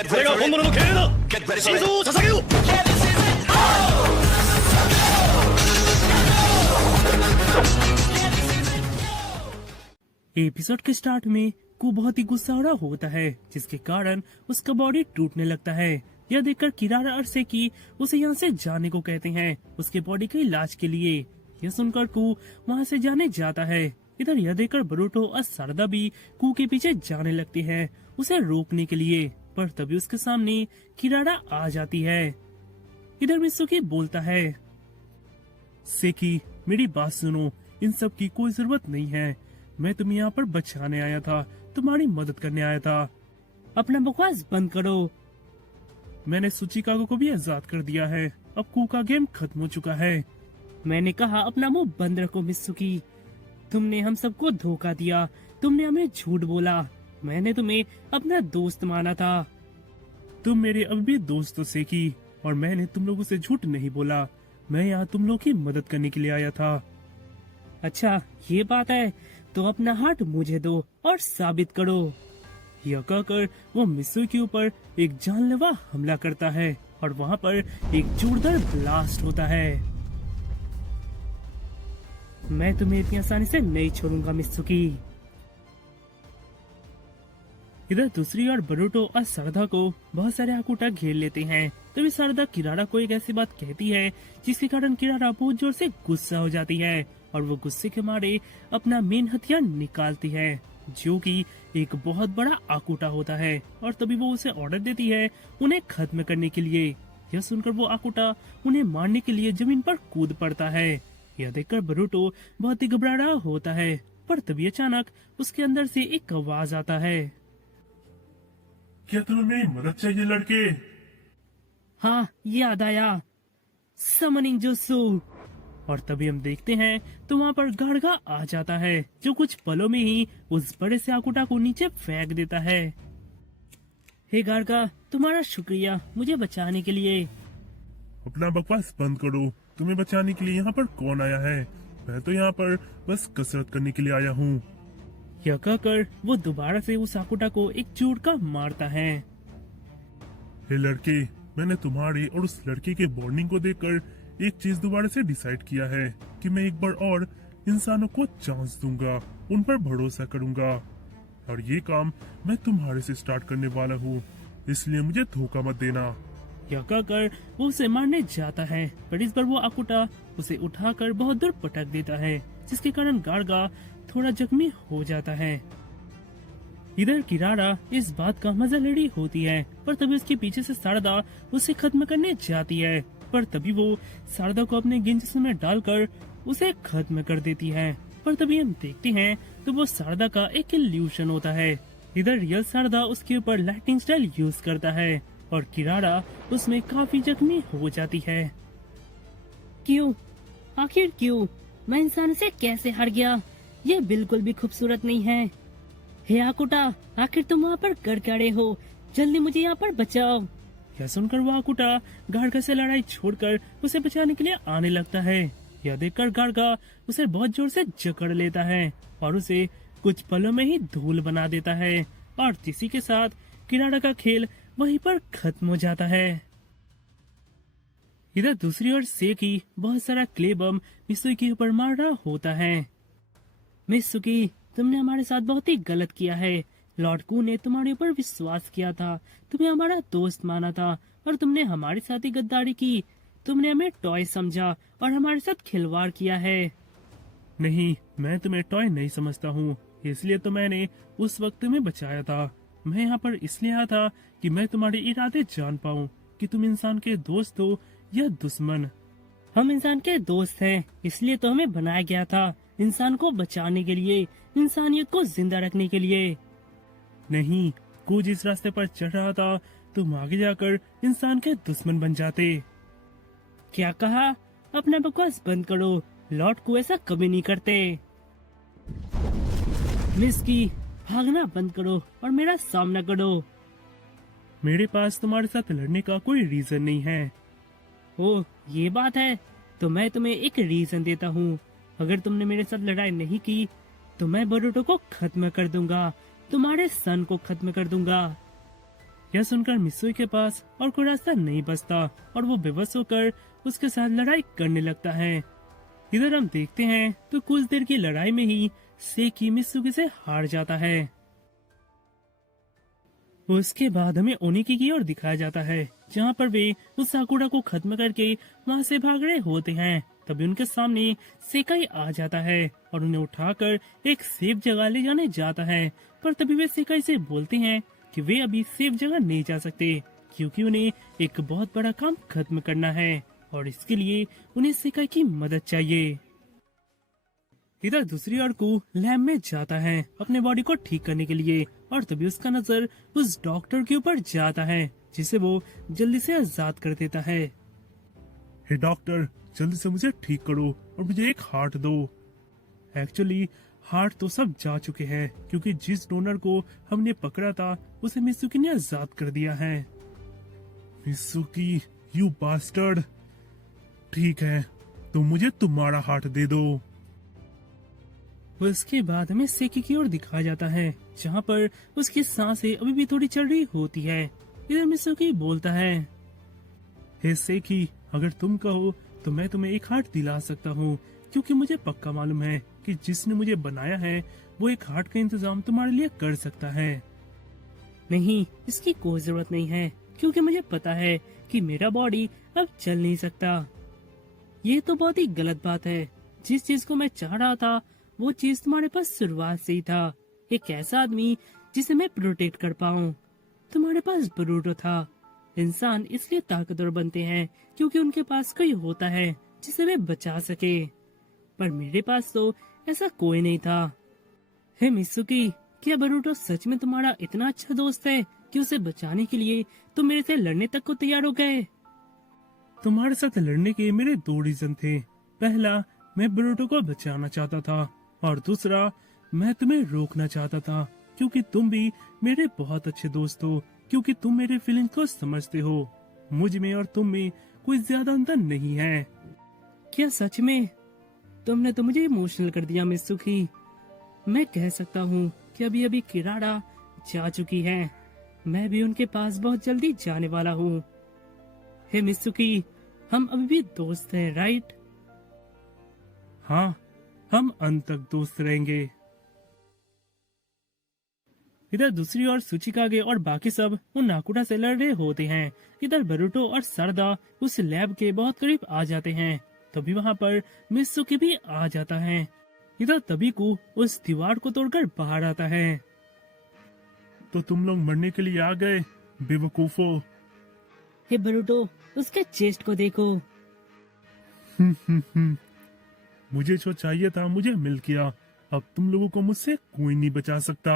これが本物の経営だ。心臓を捧げよ。एपिसोड के स्टार्ट में को बहुत ही गुस्सा होता है, जिसके कारण उसका बॉडी टूटने लगता है। यह देखकर किरारा और सेकी उसे यहाँ से जाने को कहते हैं, उसके बॉडी के इलाज के लिए। यह सुनकर कू वहाँ से जाने जाता है। इधर यह देखकर बरूटो और सारदा भी कू के पीछे जाने लगते हैं उसे रोकने के लिए, पर तभी उसके सामने किरारा आ जाती है। इधर मित्सुकी बोलता है, सेकी मेरी बात सुनो, इन सब की कोई जरूरत नहीं है। मैं तुम्हें यहाँ पर बचाने आया था, तुम्हारी मदद करने आया था। अपना बकवास बंद करो। मैंने सुचिकागो को भी आजाद कर दिया है, अब कू का गेम खत्म हो चुका है। मैंने कहा अपना मुंह बंद रखो मित्सुकी, तुमने हम सबको धोखा दिया, तुमने हमें झूठ बोला। मैंने तुम्हें अपना दोस्त माना था। तुम मेरे अब भी दोस्त हो सेकी, और मैंने तुम लोगों से झूठ नहीं बोला। मैं यहाँ तुम लोगों की मदद करने के लिए आया था। अच्छा ये बात है, तो अपना हाथ मुझे दो और साबित करो। यह कहकर वो मित्सुकी के ऊपर एक जानलेवा हमला करता है और वहाँ पर एक जोरदार ब्लास्ट होता है। मैं तुम्हें इतनी आसानी से नहीं छोड़ूंगा मित्सुकी। इधर दूसरी ओर बरूटो और सारदा को बहुत सारे हाकुटा घेर लेते हैं। तभी सारदा किरारा को एक ऐसी बात कहती है जिसके कारण किरारा बहुत जोर से गुस्सा हो जाती है और वो गुस्से के मारे अपना मेन हथियार निकालती है, जो कि एक बहुत बड़ा आकुटा होता है। और तभी वो उसे ऑर्डर देती है उन्हें खत्म करने के लिए। यह सुनकर वो आकुटा उन्हें मारने के लिए जमीन पर कूद पड़ता है। यह देखकर बरूटो बहुत ही घबरा रहा होता है, पर तभी अचानक उसके अंदर से एक आवाज आता है, क्या तुम्हें मेरी मदद चाहिए लड़के? हाँ याद आया, समनिंग जुत्सु। और तभी हम देखते हैं तो वहाँ पर गार्गा आ जाता है, जो कुछ पलों में ही उस बड़े से आकुटा को नीचे फेंक देता है। हे गार्गा, तुम्हारा शुक्रिया मुझे बचाने के लिए। अपना बकवास बंद करो, तुम्हें बचाने के लिए यहाँ पर कौन आया है? मैं तो यहाँ पर बस कसरत करने के लिए आया हूँ। यह कहकर वो दोबारा से उस आकुटा को एक झूठका मारता है। हे लड़के, मैंने तुम्हारे और उस लड़के के बॉन्डिंग को देखकर एक चीज दोबारा से डिसाइड किया है कि मैं एक बार और इंसानों को चांस दूंगा, उन पर भरोसा करूंगा, और ये काम मैं तुम्हारे से स्टार्ट करने वाला हूँ, इसलिए मुझे धोखा मत देना। यह कहकर वो उसे मारने जाता है, पर इस बार वो आकुटा उसे उठाकर बहुत दूर पटक देता है, जिसके कारण गार्गा थोड़ा जख्मी हो जाता है। इधर किरारा इस बात का मजा ले रही होती है, पर तभी उसके पीछे से सारदा उसे खत्म करने जाती है, पर तभी वो सारदा को अपने गेंजिसु में डालकर उसे खत्म कर देती है। पर तभी हम देखते हैं तो वो सारदा का एक इल्यूशन होता है। इधर रियल सारदा उसके ऊपर लाइटिंग स्टाइल यूज करता है और किरारा उसमें काफी जख्मी हो जाती है। क्यों, आखिर क्यों? मैं इंसान से कैसे हार गया? ये बिल्कुल भी खूबसूरत नहीं है। हे आकुटा, आखिर तुम वहाँ पर कर क्या रहे हो? जल्दी मुझे यहाँ पर बचाओ। यह सुनकर वो आकुटा गार्गा से लड़ाई छोड़कर उसे बचाने के लिए आने लगता है। यह देखकर गार्गा उसे बहुत जोर से जकड़ लेता है और उसे कुछ पलों में ही धूल बना देता है, और इसी के साथ किरारा का खेल वहीं पर खत्म हो जाता है। इधर दूसरी ओर सेकी बहुत सारा क्ले बम मित्सुकी के ऊपर मार रहा होता है। मित्सुकी, तुमने हमारे साथ बहुत ही गलत किया है। लॉर्ड कू ने तुम्हारे ऊपर विश्वास किया था, तुम्हें हमारा दोस्त माना था, और तुमने हमारे साथ ही गद्दारी की। तुमने हमें टॉय समझा और हमारे साथ खिलवाड़ किया है। नहीं, मैं तुम्हें टॉय नहीं समझता हूँ, इसलिए तो मैंने उस वक्त तुम्हें बचाया था। मैं यहाँ पर इसलिए आया था कि मैं तुम्हारे इरादे जान पाऊँ कि तुम इंसान के दोस्त हो या दुश्मन। हम इंसान के दोस्त हैं, इसलिए तो हमें बनाया गया था, इंसान को बचाने के लिए, इंसानियत को जिंदा रखने के लिए। नहीं, कू जिस रास्ते पर चढ़ रहा था तुम आगे जाकर इंसान के दुश्मन बन जाते। क्या कहा? अपना बकवास बंद करो, लॉर्ड कू ऐसा कभी नहीं करते। मिस्की, भागना बंद करो और मेरा सामना करो। मेरे पास तुम्हारे साथ लड़ने का कोई रीजन नहीं है। ओ, ये बात है, तो मैं तुम्हें एक रीजन देता हूँ। अगर तुमने मेरे साथ लड़ाई नहीं की तो मैं बरूटो को खत्म कर दूंगा, तुम्हारे सन को खत्म कर दूंगा। यह सुनकर मित्सुई के पास और कोई रास्ता नहीं बचता और वो बेबस होकर उसके साथ लड़ाई करने लगता है। इधर हम देखते हैं तो कुछ देर की लड़ाई में ही सेकी मित्सुकी से हार जाता है। उसके बाद हमें ओनिकी की ओर दिखाया जाता है, जहाँ पर वे उस साकुरा को खत्म करके वहाँ से भाग रहे होते हैं। तभी उनके सामने सेकाई आ जाता है और उन्हें उठाकर एक सेफ जगह ले जाने जाता है। पर तभी वे सेकाई से बोलते हैं कि वे अभी सेफ जगह नहीं जा सकते, क्योंकि उन्हें एक बहुत बड़ा काम खत्म करना है और इसके लिए उन्हें सेकाई की मदद चाहिए। इधर दूसरी ओर को लैब में जाता है अपने बॉडी को ठीक करने के लिए और तभी उसका नजर उस डॉक्टर के ऊपर जाता है, जिसे वो जल्दी से आजाद कर देता है। हे डॉक्टर, जल्दी से मुझे ठीक करो और मुझे एक हार्ट दो। एक्चुअली हार्ट तो सब जा चुके हैं, क्योंकि जिस डोनर को हमने पकड़ा था उसे मित्सुकी ने आजाद कर दिया है। मित्सुकी, यू बास्टर्ड। ठीक है, तो मुझे तुम्हारा हार्ट दे दो। उसके बाद हमें सेकी की ओर दिखाया जाता है, जहाँ पर उसकी सांसें अभी भी थोड़ी चढ़ रही होती है। इधर मित्सुकी बोलता है, हे सेकी, अगर तुम कहो तो मैं तुम्हें एक हार्ट दिला सकता हूँ, क्योंकि मुझे पक्का मालूम है कि जिसने मुझे बनाया है वो एक हार्ट का इंतजाम तुम्हारे लिए कर सकता है। नहीं, इसकी कोई जरूरत नहीं है, क्योंकि मुझे पता है कि मेरा बॉडी अब चल नहीं सकता। ये तो बहुत ही गलत बात है। जिस चीज को मैं चाह रहा था वो चीज तुम्हारे पास शुरुआत से ही था, एक ऐसा आदमी जिसे मैं प्रोटेक्ट कर पाऊँ। तुम्हारे पास बरूटो था। इंसान इसलिए ताकतवर बनते हैं क्योंकि उनके पास कोई होता है जिसे वे बचा सके, पर मेरे पास तो ऐसा कोई नहीं था। हे मित्सुकी, क्या बरूटो सच में तुम्हारा इतना अच्छा दोस्त है कि उसे बचाने के लिए तुम मेरे से लड़ने तक को तैयार हो गए? तुम्हारे साथ लड़ने के मेरे दो रीजन थे। पहला, मैं बरूटो को बचाना चाहता था और दूसरा, मैं तुम्हें रोकना चाहता था, क्योंकि तुम भी मेरे बहुत अच्छे दोस्त हो, क्योंकि तुम मेरे फीलिंग को समझते हो। मुझ में और तुम में कोई ज्यादा अंतर नहीं है। क्या सच में? तुमने तो मुझे इमोशनल कर दिया मित्सुकी। मैं कह सकता हूँ कि अभी अभी किरारा जा चुकी है। मैं भी उनके पास बहुत जल्दी जाने वाला हूँ। हे मित्सुकी, हम अभी भी दोस्त हैं, राइट? हाँ, हम अंत तक दोस्त रहेंगे। इधर दूसरी ओर सुचिकागे और बाकी सब उन नाकुटा से लड़ रहे होते हैं। इधर बरूटो और सरदा उस लैब के बहुत करीब आ जाते हैं। तभी वहाँ पर मित्सुकी भी आ जाता है। इधर तभी को उस दीवार को तोड़कर बाहर आता है। तो तुम लोग मरने के लिए आ गए, बेवकूफो। हे बरूटो, उसके चेस्ट को देखो। मुझे जो चाहिए था मुझे मिल गया। अब तुम लोगों को मुझसे कोई नहीं बचा सकता।